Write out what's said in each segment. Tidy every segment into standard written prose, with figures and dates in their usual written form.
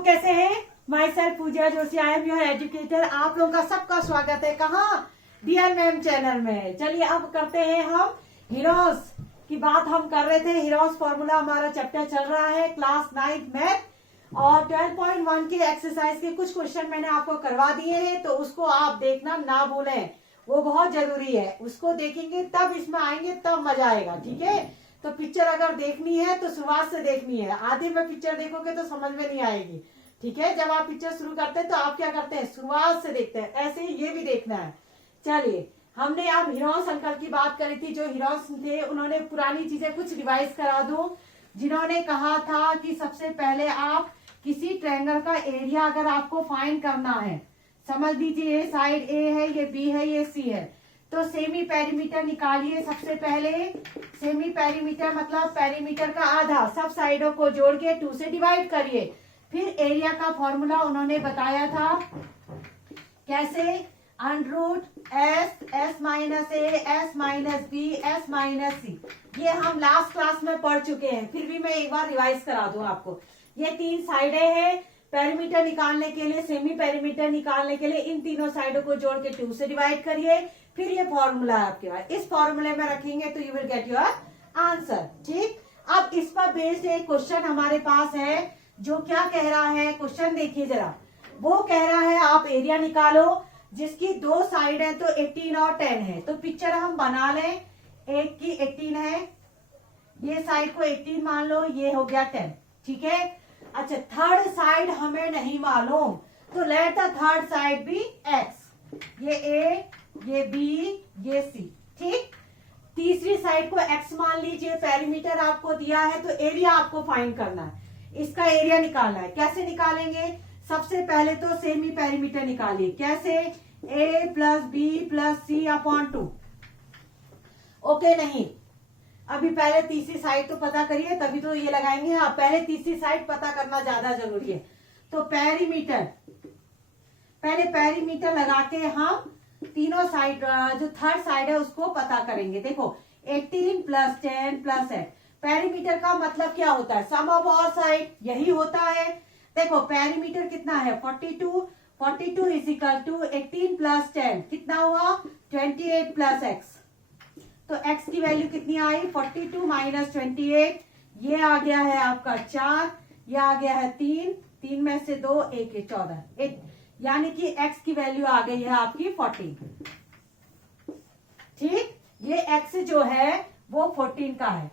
लोग कैसे हैं? Myself Pooja Joshi, I am your educator. आप लोगों का सबका स्वागत है कहाँ? डियर मैम चैनल में। चलिए अब करते हैं हम हीरोस की बात। हम कर रहे थे हीरोस फॉर्मूला, हमारा चैप्टर चल रहा है क्लास 9th मैथ और 12.1 के एक्सरसाइज के कुछ क्वेश्चन मैंने आपको करवा दिए हैं, तो उसको आप देखना ना भूलें, वो बहुत जरूरी है। उसको देखेंगे तब इसमें आएंगे, तब मजा आएगा। ठीक है, तो पिक्चर अगर देखनी है तो शुरुआत से देखनी है। आधे में पिक्चर देखोगे तो समझ में नहीं आएगी। ठीक है, जब आप पिक्चर शुरू करते हैं तो आप क्या करते हैं, शुरुआत से देखते हैं। ऐसे ही ये भी देखना है। चलिए, हमने अब हीरोस अंकल की बात करी थी। जो हीरोस थे उन्होंने पुरानी चीजें कुछ रिवाइज करा दूं। जिन्होंने कहा था कि सबसे पहले आप किसी ट्रायंगल का एरिया अगर आपको फाइंड करना है, समझ लीजिए ये साइड ए है, ये बी है, ये सी है, तो सेमी पेरीमीटर निकालिए। सबसे पहले सेमी पेरीमीटर मतलब पेरीमीटर का आधा, सब साइडों को जोड़ के 2 से डिवाइड करिए। फिर एरिया का फॉर्मूला उन्होंने बताया था कैसे, under root S minus A, S minus B, S minus C. ये हम लास्ट क्लास में पढ़ चुके हैं, फिर भी मैं एक बार रिवाइज करा दूं आपको। ये 3 साइडें हैं पेरीमीटर निकालने के लिए, सेमी पेरीमीटर निकालने के लिए इन तीनों साइडों को जोड़ के 2 से डिवाइड करिए। फिर ये फॉर्मूला है आपके पास, इस फॉर्मूले में रखेंगे तो you will get your answer. ठीक, अब इस पर बेस्ड एक क्वेश्चन हमारे पास है जो क्या कह रहा है, क्वेश्चन देखिए जरा। वो कह रहा है आप एरिया निकालो जिसकी 2 साइड है, तो 18 और 10 है। तो पिक्चर हम बना लें, एक की 18 है, ये साइड को 18 मान लो, ये हो गया 10। ठीक है, अच्छा थर्ड साइड हमें नहीं मालूम, तो let the third side be x. ये ए, ये बी, ये सी। ठीक, तीसरी साइड को एक्स मान लीजिए। पेरीमीटर आपको दिया है तो एरिया आपको फाइंड करना है, इसका एरिया निकालना है। कैसे निकालेंगे? सबसे पहले तो सेमी पेरीमीटर निकालिए। कैसे? ए plus b plus c upon 2। Okay, नहीं, अभी पहले तीसरी साइड तो पता करिए, तभी तो ये लगाएंगे। आप पहले तीसरी साइड पता करना ज्यादा जरूरी है। तो पेरीमीटर, पहले पेरीमीटर लगा के हम तीनों साइड, जो थर्ड साइड है उसको पता करेंगे। देखो 18 प्लस 10 प्लस 8, पेरीमीटर का मतलब क्या होता है, सम ऑफ ऑल साइड, यही होता है। देखो पेरीमीटर कितना है 42, 42 इज इक्वल टू 18 प्लस 10 कितना हुआ 28 प्लस एक्स। तो x की वैल्यू कितनी आई 42 माइनस 28, ये आ गया है आपका 4, ये आ गया है 3, 3 में से 2, 1 है 14, यानी कि x की वैल्यू आ गई है आपकी 14। ठीक, ये x जो है वो 14 का है।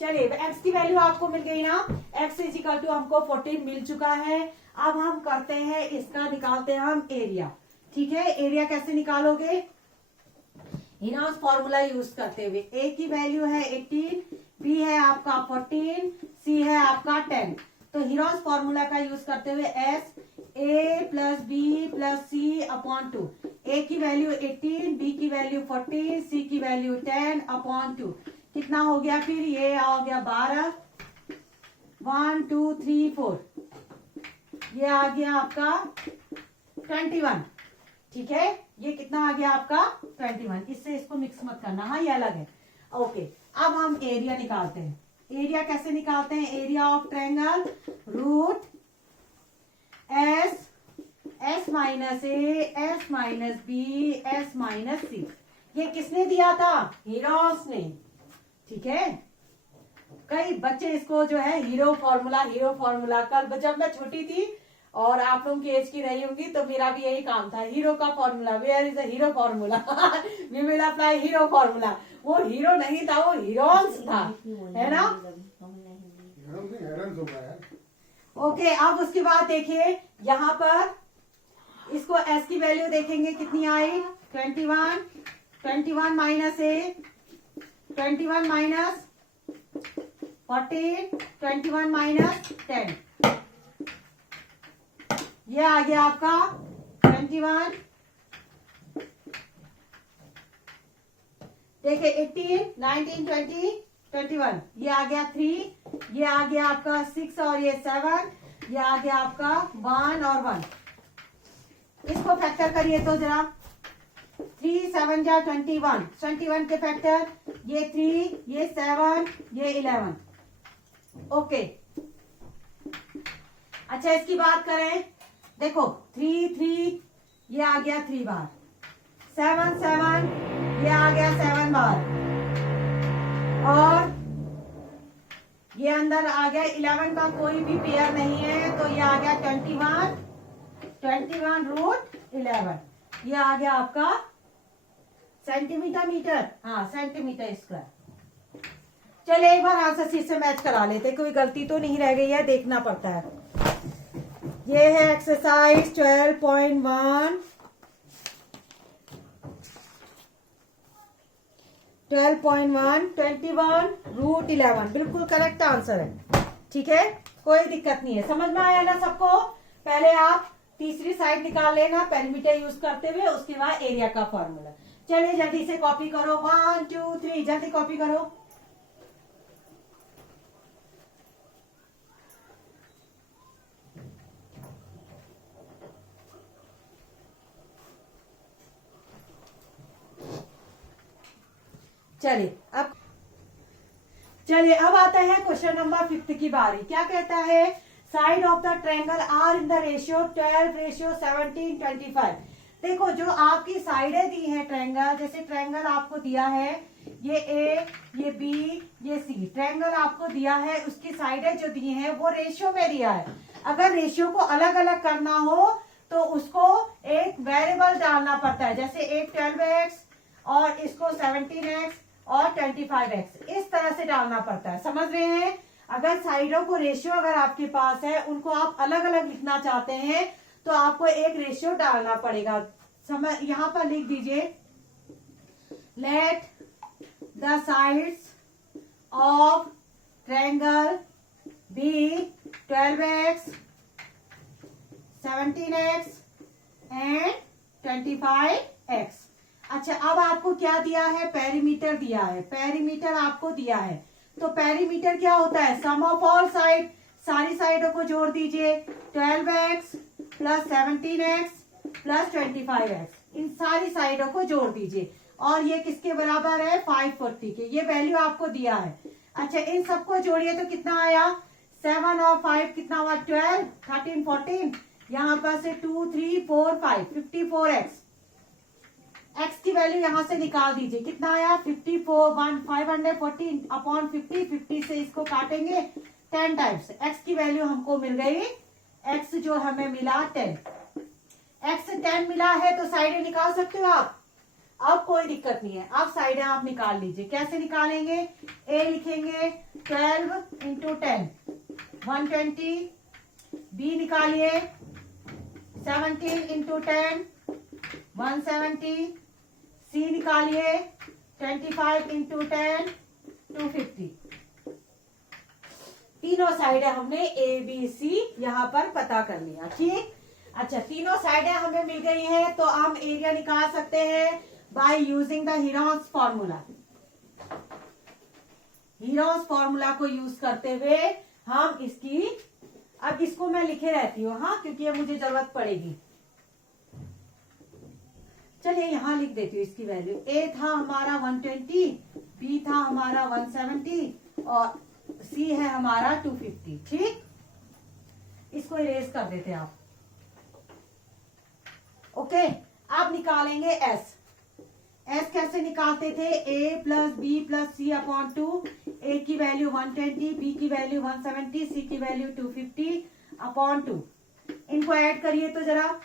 चलिए, x की वैल्यू आपको मिल गई ना, x इज इक्वल टू हमको 14 मिल चुका है। अब हम करते हैं इसका, निकालते हैं हम एरिया। ठीक है, एरिया कैसे निकालोगे, हीरोस फॉर्मूला यूज करते हुए। a की वैल्यू है 18, b है आपका 14, c है आपका 10। तो हीरोस फॉर्मूला का यूज करते हुए s a plus b plus c upon 2। a की वैल्यू 18, b की वैल्यू 14, c की वैल्यू 10 अपॉन 2। कितना हो गया फिर, ये हो गया 12, 1 2 3 4, ये आ गया आपका 21। ठीक है, ये कितना आ गया आपका 21। इससे इसको मिक्स मत करना, हाँ ये अलग है। ओके, अब हम एरिया निकालते हैं। एरिया कैसे निकालते हैं, area of triangle root S minus A, S minus B, S minus C. ये किसने दिया था, हीरोस ने। ठीक है, कई बच्चे इसको जो है हीरो फॉर्मूला कल जब मैं छोटी थी और आप लोगों की एज की रही होंगी तो मेरा भी यही काम था, हीरो का formula, where is a hero formula, we will apply hero formula. वो हीरो नहीं था, वो हीरोस था, है ना। ओके, अब उसके बाद देखिए यहाँ पर इसको एस की वैल्यू देखेंगे कितनी आई 21, 21 माइनस ए, 21 माइनस 14, 21 माइनस 10, ये आ गया आपका 21। देखिए 18, 19, 20, 21, ये आ गया 3, ये आ गया आपका 6 और ये 7, ये आ गया आपका 1 और 1। इसको फैक्टर करिए तो जरा, 3 7 जा 21, 21 के फैक्टर, ये 3, ये 7, ये 11। ओके, अच्छा इसकी बात करें, देखो 3 3 ये आ गया 3 बार, 7 7 ये आ गया 7 बार, और ये अंदर आ गया 11 का कोई भी पेयर नहीं है तो ये आ गया 21 रूट 11। ये आ गया आपका सेंटीमीटर मीटर, हाँ सेंटीमीटर स्क्वायर। चलिए एक बार आंसर शीट से मैच करा लेते, कोई गलती तो नहीं रह गई है, देखना पड़ता है। ये है एक्सरसाइज 12.1 21 रूट 11 बिल्कुल करेक्ट आंसर है। ठीक है, कोई दिक्कत नहीं है, समझ में आया ना सबको। पहले आप तीसरी साइड निकाल लेना पेरीमीटर यूज करते हुए, उसके बाद एरिया का फॉर्मूला। चलिए जल्दी से कॉपी करो, 1 2 3 जल्दी कॉपी करो। चलिए अब आता है क्वेश्चन नंबर 5 की बारी। क्या कहता है, side of the triangle are in the ratio 12:17:25। देखो जो आपकी साइडें दी हैं ट्रायंगल, जैसे ट्रायंगल आपको दिया है ये ए, ये बी, ये सी, ट्रायंगल आपको दिया है, उसकी साइडें जो दी हैं वो रेशियो में दिया है। अगर रेशियो को अलग अलग करना हो तो उसको एक वेरिएबल डालना पड़ता है, जैसे एक 12x और इसको 17x और 25x, इस तरह से डालना पड़ता है, समझ रहे हैं। अगर साइडों को रेशियो अगर आपके पास है, उनको आप अलग अलग लिखना चाहते हैं तो आपको एक रेशियो डालना पड़ेगा। समझ, यहां पर लिख दीजिए, let the sides of triangle be 12x 17x and 25x। अच्छा अब आपको क्या दिया है, पेरीमीटर दिया है, पेरीमीटर आपको दिया है। तो पेरीमीटर क्या होता है, सम ऑफ ऑल साइड, सारी साइडों को जोड़ दीजिए, 12x plus 17x plus 25x, इन सारी साइडों को जोड़ दीजिए, और ये किसके बराबर है, 540 के, ये वैल्यू आपको दिया है। अच्छा इन सबको जोड़िए तो कितना आया, 7 और 5 कितना हुआ, 12, 13 14, यहाँ पर से 2 3 4 5 54x। x की वैल्यू यहां से निकाल दीजिए, कितना आया 54 540 अपॉन 50 से इसको काटेंगे 10 टाइम्स, x की वैल्यू हमको मिल गई, x जो हमें मिला 10, x 10 मिला है तो साइडें निकाल सकते हो आप। अब कोई दिक्कत नहीं है, अब साइडें आप निकाल लीजिए। कैसे निकालेंगे, a लिखेंगे 12 इंटू 10 120, b निकालिए 17 इंटू 10 170, C निकालिए 25 इंटू 10 250। तीनों साइडें हमने ए बी सी यहाँ पर पता कर लिया, ठीक। अच्छा तीनों साइडें हमें मिल गई हैं तो हम एरिया निकाल सकते हैं by using the Heron's formula. Heron's formula को यूज करते हुए हम इसकी, अब इसको मैं लिखे रहती हूँ हाँ, क्योंकि ये मुझे जरूरत पड़ेगी। चलिए यहां लिख देती हूँ इसकी वैल्यू, ए था हमारा 120, बी था हमारा 170 और सी है हमारा 250, ठीक। इसको इरेज कर देते हैं आप, ओके। आप निकालेंगे एस, एस कैसे निकालते थे, ए plus b plus c upon 2, ए की वैल्यू 120, बी की वैल्यू 170, सी की वैल्यू 250 अपॉन 2। इनको ऐड करिए तो जरा,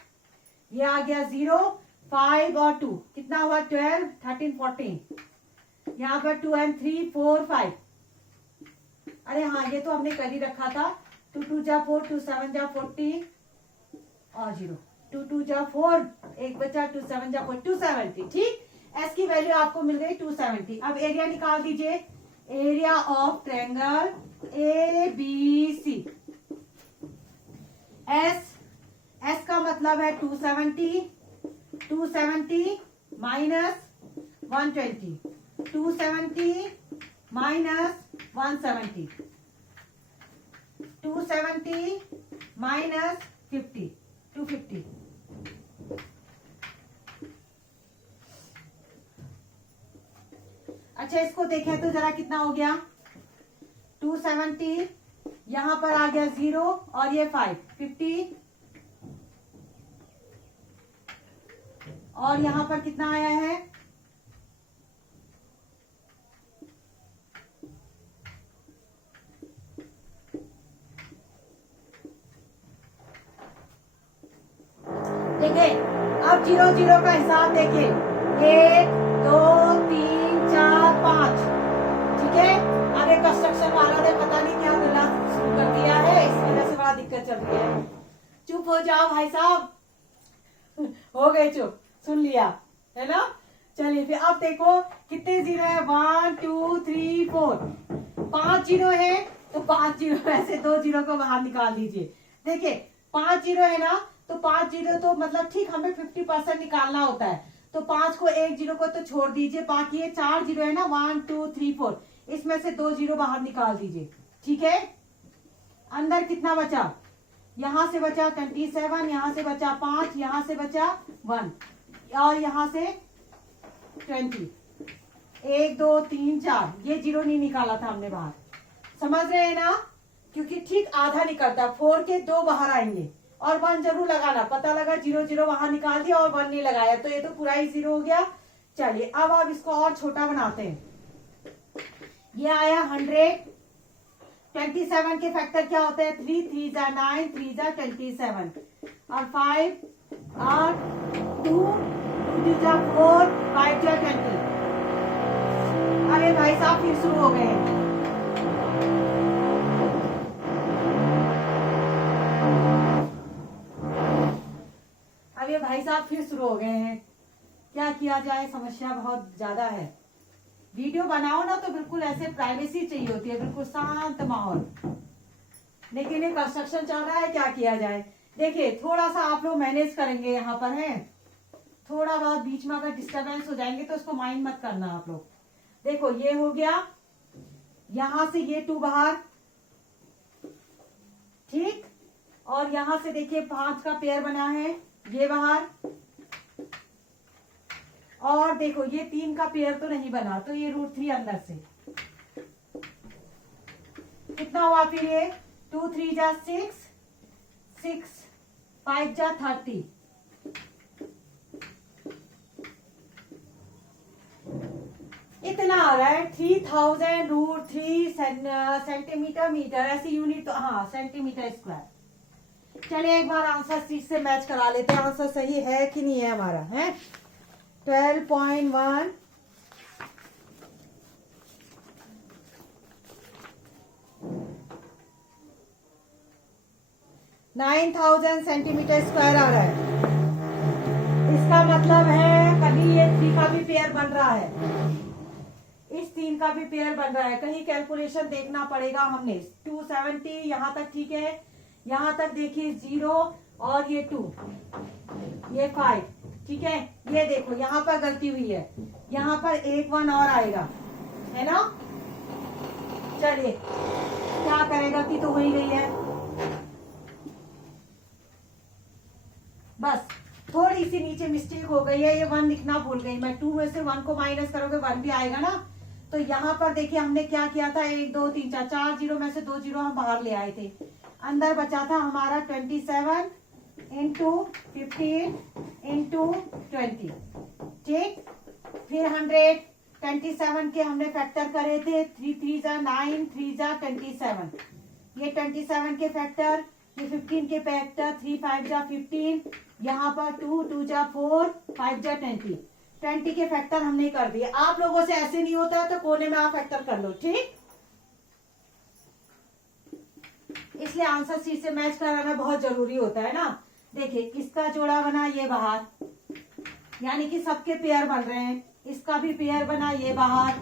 ये आ गया 0, 5 और 2 कितना हुआ 12, 13 14, यहाँ पर 2 and 3 4 5। अरे हाँ ये तो हमने कर ही रखा था, 2 2 जा 4, 2 7 जा 40 और 0, 2 2 जा 4, एक बचा 2 7 जा 4, 270, ठीक। एस की वैल्यू आपको मिल गई 270। अब एरिया निकाल दीजिए, area of triangle A B C. S, S का मतलब है 270, 270 माइनस 120, 270 माइनस 170, 270 माइनस 50, 250। अच्छा इसको देखें तो जरा कितना हो गया, 270, यहाँ पर आ गया 0 और ये 5, 50 और यहाँ पर कितना आया है? देखिए अब 0 0 का हिसाब देखिए, 1 2 3 4 5, ठीक है। आगे कंस्ट्रक्शन वाला ने पता नहीं क्या गला शुरू कर दिया है, इस वजह से बड़ा दिक्कत चल रही है। चुप हो जाओ भाई साहब हो गए चुप, सुन लिया है ना। चलिए फिर अब देखो कितने 0 है, 1 2 3 4, 5 0 है तो 5 0 ऐसे 2 0 को बाहर निकाल दीजिए। देखिए 5 0 है ना, तो 5 0 तो मतलब ठीक हमें 50% निकालना होता है, तो 5 को 1 0 को तो छोड़ दीजिए, बाकी ये 4 0 है ना, 1 2 3 4, इसमें से 2 0 बाहर निकाल दीजिए, ठीक है। अंदर कितना बचा? यहां से बचा 27, यहां से बचा 5, यहां से बचा 1 और यहां से 20, 1 2 3 4, ये 0 नहीं निकाला था हमने बाहर, समझ रहे हैं ना, क्योंकि ठीक आधा निकलता, 4 के 2 बाहर आएंगे और 1 जरूर लगाना। पता लगा 0 0 वहां निकाल दिया और 1 नहीं लगाया तो ये तो पूरा ही 0 हो गया। चलिए अब आप इसको और छोटा बनाते हैं। ये आया 100, 27 के फैक्टर क्या होते हैं? 3 3 जा 9, 3 जा 27 और 5 और 2 2 जा 4, 5 जा 20। अरे भाई साहब फिर शुरू हो गए हैं। अब ये भाई साहब फिर शुरू हो गए हैं, क्या किया जाए, समस्या बहुत ज्यादा है। वीडियो बनाओ ना तो बिल्कुल ऐसे प्राइवेसी चाहिए होती है, बिल्कुल शांत माहौल, लेकिन ये कंस्ट्रक्शन चल रहा है, क्या किया जाए। देखिए थोड़ा सा आप लोग मैनेज करेंगे, यहाँ पर है थोड़ा बहुत बीच में अगर डिस्टरबेंस हो जाएंगे तो उसको माइंड मत करना आप लोग। देखो ये हो गया, यहां से ये 2 बाहर, ठीक, और यहां से देखिए 5 का पेयर बना है, ये बाहर, और देखो ये 3 का पेयर तो नहीं बना, तो ये √3 अंदर से कितना हुआ फिर ये 2 3 जा 6, 6 5 जा 30, इतना आ रहा है 3000 √3 सेंटीमीटर मीटर, ऐसी यूनिट तो हाँ सेंटीमीटर स्क्वायर। चलिए एक बार आंसर शीट से मैच करा लेते हैं, आंसर सही है कि नहीं है हमारा, है 12.1 9000 सेंटीमीटर स्क्वायर आ रहा है। इसका मतलब है कभी ये 3 का भी पेयर बन रहा है, इस 3 का भी पेयर बन रहा है, कहीं कैलकुलेशन देखना पड़ेगा हमने। 270 यहाँ तक ठीक है, यहाँ तक देखिए 0 और ये 2, ये 5, ठीक है। ये देखो यहाँ पर गलती हुई है, यहाँ पर 1 1 और आएगा, है ना। चलिए क्या करें, गलती तो हो ही गई है, बस थोड़ी सी नीचे मिस्टेक हो गई है, ये 1 लिखना भूल गई मैं। 2 में से 1 को माइनस करोगे 1 भी आएगा ना, तो यहाँ पर देखिए हमने क्या किया था, 1 2 3 4, 4 0 में से 2 0 हम बाहर ले आए थे, अंदर बचा था हमारा 27 इंटू 15 इंटू 20, ठीक। फिर 127 के हमने फैक्टर करे थे, 3 3 जा 9, 3 जा 27, ये 27 के फैक्टर, ये 15 के फैक्टर, 3 5 जा 15, यहाँ पर 2 2 जा 4, 5 जा 20, 20 के फैक्टर हमने कर दिए। आप लोगों से ऐसे नहीं होता है तो कोने में आप फैक्टर कर लो, ठीक। इसलिए आंसर शीट से मैच कराना बहुत जरूरी होता है ना। देखिए किसका जोड़ा बना, ये बाहर, यानी कि सबके पेयर बन रहे हैं, इसका भी पेयर बना ये बाहर,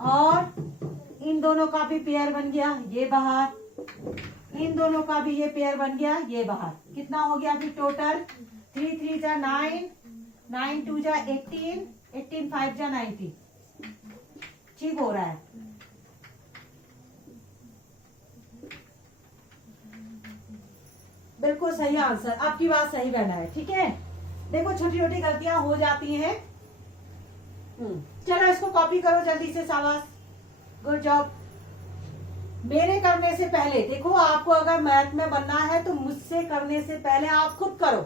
और इन दोनों का भी पेयर बन गया ये बाहर, इन दोनों का भी ये पेयर बन गया ये बाहर। कितना हो गया फिर टोटल, 3 3 जा 9, 9 2 जा 18, 18 5 जा 90, ठीक हो रहा है। बिल्कुल सही आंसर, आपकी बात सही बना है, ठीक है। देखो छोटी छोटी गलतियां हो जाती हैं। चलो इसको कॉपी करो जल्दी से, शाबाश, गुड जॉब। मेरे करने से पहले देखो, आपको अगर मैथ में बनना है तो मुझसे करने से पहले आप खुद करो,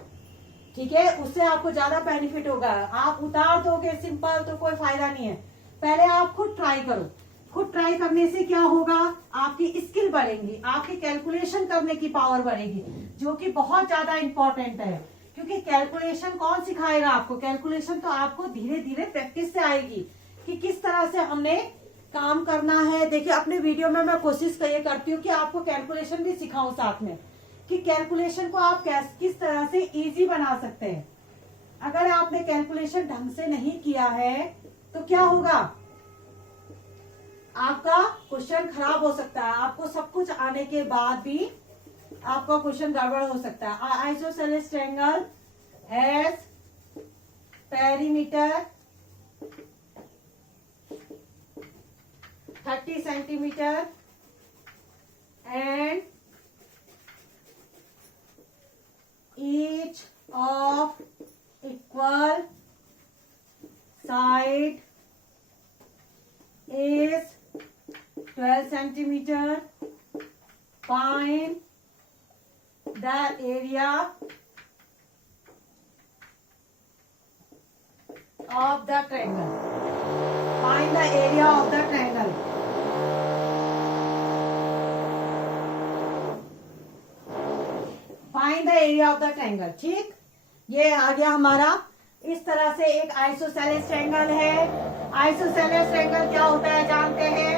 ठीक है, उससे आपको ज्यादा बेनिफिट होगा। आप उतार दोगे सिंपल तो कोई फायदा नहीं है, पहले आप खुद ट्राई करो। खुद ट्राई करने से क्या होगा, आपकी स्किल बढ़ेंगी, आपकी कैलकुलेशन करने की पावर बढ़ेगी, जो कि बहुत ज्यादा इंपॉर्टेंट है। क्योंकि कैलकुलेशन कौन सिखाएगा आपको, कैलकुलेशन तो आपको धीरे धीरे प्रैक्टिस से आएगी कि किस तरह से हमने काम करना है। देखिए अपने वीडियो में मैं कोशिश ये करती हूँ कि आपको कैलकुलेशन भी सिखाऊं साथ में, कि कैलकुलेशन को आप किस तरह से इजी बना सकते हैं। अगर आपने कैलकुलेशन ढंग से नहीं किया है तो क्या होगा, आपका क्वेश्चन खराब हो सकता है। आपको सब कुछ आने के बाद भी आपका क्वेश्चन गड़बड़ हो सकता है। Isosceles triangle has perimeter 30 centimetre and each of equal side is 12 centimeter. Find the area of the triangle. Find the area of the triangle. Find the area of the triangle. ठीक, ये आ गया हमारा। इस तरह से एक आइसोसेलेस ट्रायंगल है। Isosceles triangle क्या होता है जानते हैं।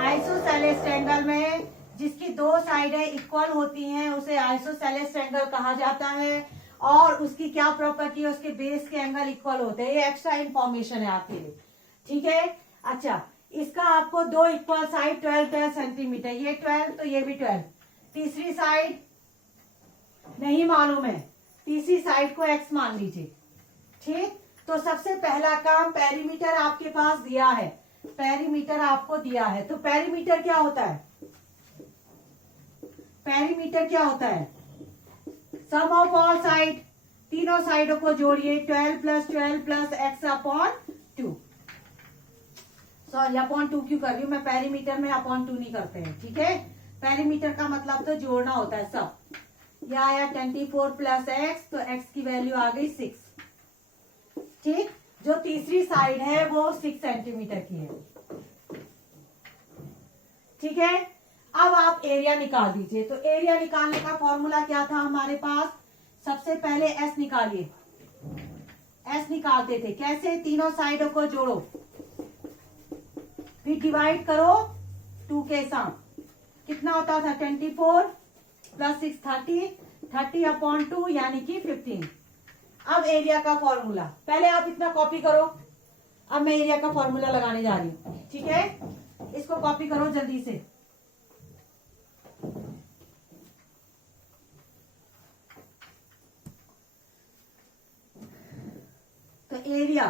आइसोसेलेस ट्रायंगल में जिसकी दो साइडें इक्वल होती हैं उसे आइसोसेलेस ट्रायंगल कहा जाता है। और उसकी क्या प्रॉपर्टी है, उसके बेस के एंगल इक्वल होते हैं। ये एक्स्ट्रा इंफॉर्मेशन है आपके लिए, ठीक है। अच्छा, इसका आपको दो इक्वल साइड 12 सेंटीमीटर, ये 12 तो ये भी 12। तीसरी साइड नहीं मालूम है, तीसरी साइड को x मान लीजिए, ठीक। तो सबसे पहला काम, पेरीमीटर आपके पास दिया है, पेरीमीटर आपको दिया है। तो पेरीमीटर क्या होता है, पेरीमीटर क्या होता है, सम ऑफ ऑल साइड, तीनों साइडों को जोड़िए, 12 plus x upon 2। Sorry upon 2 क्यों कर रही हूं मैं, पेरीमीटर में अपॉन 2 नहीं करते हैं, ठीक है। पेरीमीटर का मतलब तो जोड़ना होता है सब। यह आया 24 प्लस x, तो x की वैल्यू आ गई 6, ठीक। जो तीसरी साइड है वो 6 सेंटीमीटर की है, ठीक है। अब आप एरिया निकाल दीजिए। तो एरिया निकालने का फॉर्मूला क्या था हमारे पास, सबसे पहले s निकालिए। s निकालते थे कैसे, तीनों साइडों को जोड़ो, फिर डिवाइड करो 2 के साथ, कितना होता था 24 प्लस 6 30 अपॉन 2 यानी कि 15। अब एरिया का फॉर्मूला, पहले आप इतना कॉपी करो, अब मैं एरिया का फॉर्मूला लगाने जा रही हूं, ठीक है। इसको कॉपी करो जल्दी से। तो एरिया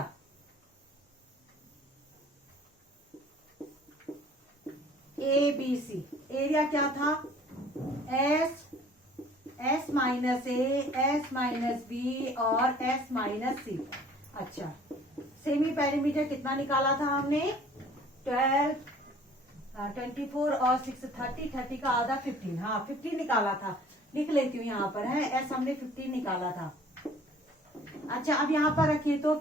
ABC, एरिया क्या था, S माइनस ए, S माइनस बी और S माइनस सी। अच्छा, सेमी पेरीमीटर कितना निकाला था हमने, 12, 24 और 6 30 का आधा 15, हाँ 15 निकाला था। लिख लेती हूँ यहाँ पर है, S हमने 15 निकाला था। अच्छा, अब यहाँ पर रखिए तो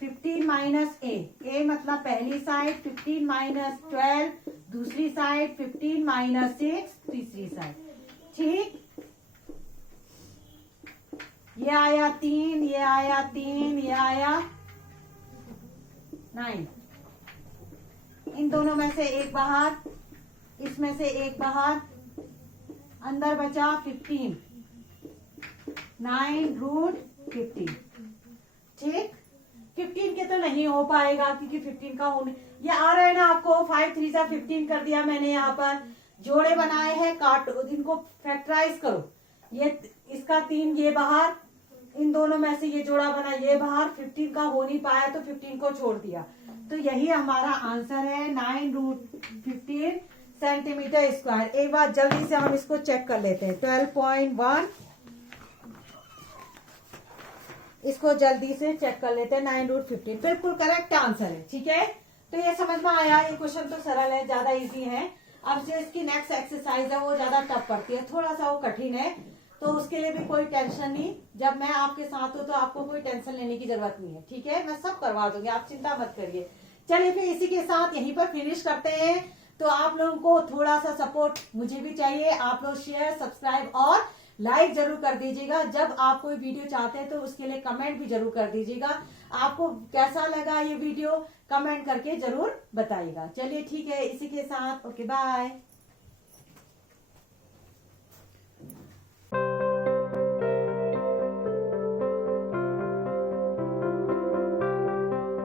15 माइनस ए मतलब पहली साइड, 15 माइनस 12 दूसरी साइड, 15 माइनस 6 तीसरी साइड, ठीक। ये आया 3, ये आया 3, ये आया 9। इन दोनों में से एक बाहर, इसमें से एक बाहर, अंदर बचा 15, 9√15, ठीक। 15 के तो नहीं हो पाएगा क्योंकि 15 का होने, ये आ रहा है ना आपको, 5 3 जा 15 कर दिया मैंने। यहाँ पर जोड़े बनाए हैं, काटो, इनको फैक्टराइज करो। ये इसका 3 ये बाहर, इन दोनों में से ये जोड़ा बना, ये बाहर, 15 का हो नहीं पाया तो 15 को छोड़ दिया। तो यही हमारा आंसर है 9√15 सेंटीमीटर स्क्वायर। एक बार जल्दी से हम इसको चेक कर लेते हैं, 12.1, इसको जल्दी से चेक कर लेते हैं। 9√15 बिल्कुल करेक्ट आंसर है, ठीक है। तो ये समझ में आया, ये क्वेश्चन तो सरल है, ज्यादा इजी है। अब जो इसकी नेक्स्ट एक्सरसाइज है वो ज्यादा टफ पड़ती है, थोड़ा सा वो कठिन है, तो उसके लिए भी कोई टेंशन नहीं। जब मैं आपके साथ हूँ तो आपको कोई टेंशन लेने की जरूरत नहीं है, ठीक है, मैं सब करवा दूंगी, आप चिंता मत करिए। चलिए फिर इसी के साथ यहीं पर फिनिश करते हैं। तो आप लोगों को थोड़ा सा सपोर्ट मुझे भी चाहिए, आप लोग शेयर, सब्सक्राइब और लाइक जरूर कर दीजिएगा। जब आप कोई वीडियो चाहते हैं तो उसके लिए कमेंट भी जरूर कर दीजिएगा। आपको कैसा लगा ये वीडियो कमेंट करके जरूर बताइएगा। चलिए ठीक है, इसी के साथ ओके बाय।